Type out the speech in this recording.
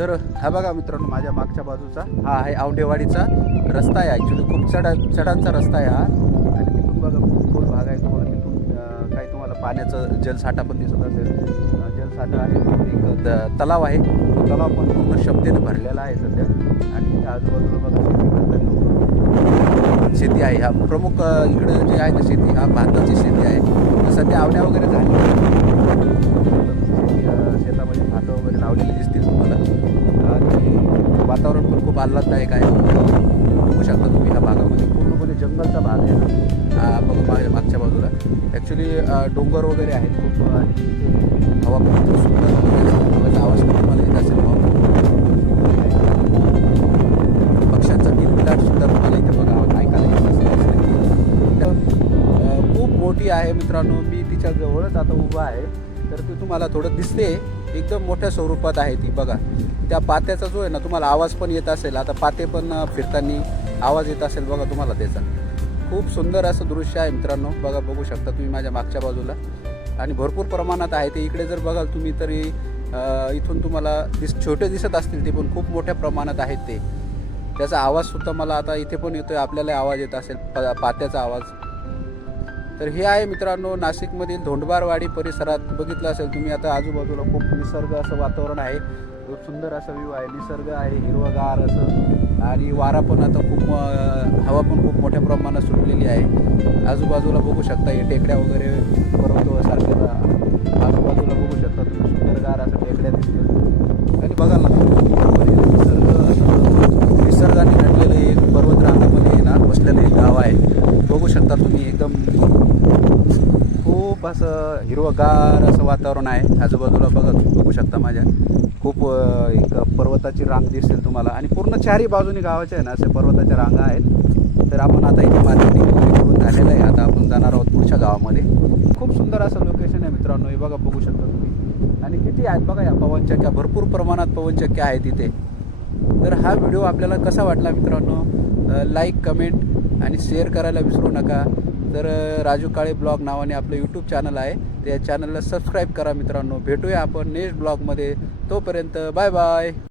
तर हा बघा मित्रांनो, माझ्या मागच्या बाजूचा हा आहे औंढेवाडीचा रस्ता आहे. ॲक्च्युली खूप चढांचा रस्ता आहे हा. आणि तिथून बघा खूप खोल भाग आहे. तुम्हाला तिथून काही तुम्हाला पाण्याचं जलसाठा पण दिसत असेल. जलसाठा आहे, एक तलाव आहे. तो तलाव पण पूर्ण क्षमतेने भरलेला आहे सध्या. आणि आजूबाजूला बघा शेती आहे. हा प्रमुख इकडं जे आहे ना शेती, हा भाताची शेती आहे. तर सध्या आवण्या वगैरे झाली, शेतामध्ये भातं वगैरे लावलेली दिसतील तुम्हाला. आणि वातावरण पण खूप आल्हाददायक आहे. बघू शकता तुम्ही ह्या भागामध्ये पूर्णपणे जंगलचा भाग आहे हा. बघा मागच्या बाजूला ॲक्च्युली डोंगर वगैरे आहेत खूप. आणि हवा पण खूप सुंदर, हवेचा आवाज पण तुम्हाला येत असेल. पक्ष्यांचा किलबिलाट सुद्धा तुम्हाला इथे बघा ऐकायला येत असेल. खूप मोठी आहे मित्रांनो. मी तिच्या जवळच आता उभा आहे, तर ते तुम्हाला थोडं दिसते. एकदम मोठ्या स्वरूपात आहे ती. बघा त्या पात्याचा जो आहे ना, तुम्हाला आवाज पण येत असेल. आता पाते पण फिरताना आवाज येत असेल बघा तुम्हाला त्याचा. खूप सुंदर असं दृश्य आहे मित्रांनो. बघू शकता तुम्ही माझ्या मागच्या बाजूला. आणि भरपूर प्रमाणात आहे ते. इकडे जर बघाल तुम्ही तरी इथून तुम्हाला छोटे दिसत असतील ते, पण खूप मोठ्या प्रमाणात आहेत ते. त्याचा आवाजसुद्धा मला आता इथे पण येतो आहे. आपल्याला आवाज येत असेल पात्याचा आवाज. तर हे आहे मित्रांनो नाशिकमधील धोंडबारवाडी परिसरात. बघितलं असेल तुम्ही आता आजूबाजूला खूप निसर्ग असं वातावरण आहे. खूप सुंदर असा व्ह्यू आहे. निसर्ग आहे हिरवगार असं. आणि वारा पण आता खूप, हवा पण खूप मोठ्या प्रमाणात सुटलेली आहे. आजूबाजूला बघू शकता हे टेकड्या वगैरे पर्वतासारख्या. आजूबाजूला बघू शकता तुम्ही सुंदरगार असं टेकड्या दिसतील. आणि बघा ना निसर्ग असं, निसर्गाने नटलेलं एक पर्वतरांगामध्ये ना बसलेलं एक गाव आहे. बघू शकता तुम्ही एकदम खूप असं हिरवगार असं वातावरण आहे. आजूबाजूला बघू शकता माझ्या खूप एक पर्वताची रांग दिसेल तुम्हाला. आणि पूर्ण चारही बाजूनी गावाच्या आहे ना असे पर्वताच्या रांगा आहेत. तर आपण आता इथे मार्केटिंग वगैरे करून झालेलं आहे. आता आपण जाणार आहोत पुढच्या गावामध्ये. खूप सुंदर असं लोकेशन आहे मित्रांनो. हे बघू शकता तुम्ही. आणि किती आहेत बघा या पवनचक्क्या. भरपूर प्रमाणात पवनचक्क्या आहेत इथे. तर हा व्हिडिओ आपल्याला कसा वाटला मित्रांनो, लाईक, कमेंट आणि शेअर करायला विसरू नका. तर राजू काळे ब्लॉग नावाने आपलं यूट्यूब चॅनल आहे. त्या चॅनलला सबस्क्राईब करा मित्रांनो. भेटूया आपण नेक्स्ट ब्लॉगमध्ये. तोपर्यंत बाय बाय.